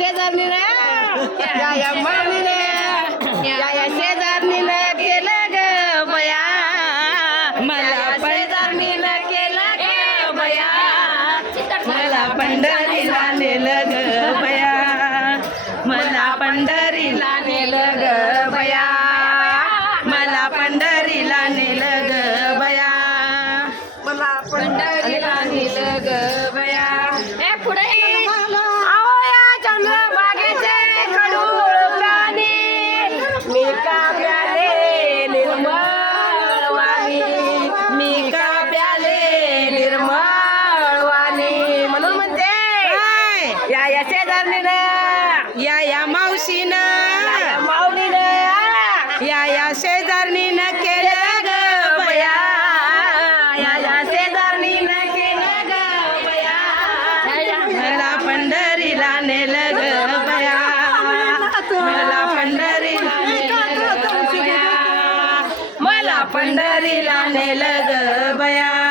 या या या या शेजारणीनं केलं ग बया. मला शेजारणीनं केलं ग बया. मला पंढरीला नेलं ग बया. मला पंढरीला नेलं ग बया. मला पंढरीला नेलं ग बया. मला पंढरीला नेलं ग मी का प्याले निर्मळ वाणी मी का प्याले निर्मळ वाणी म्हणून म्हणते या या शेजारणीनं. या या मावशीनं. माऊलीनं या या शेजारणीनं केलं ग बया. या या शेजारणीनं केलं ग बया. मला पंढरीला नेलं पंढरीला नेलं ग बया.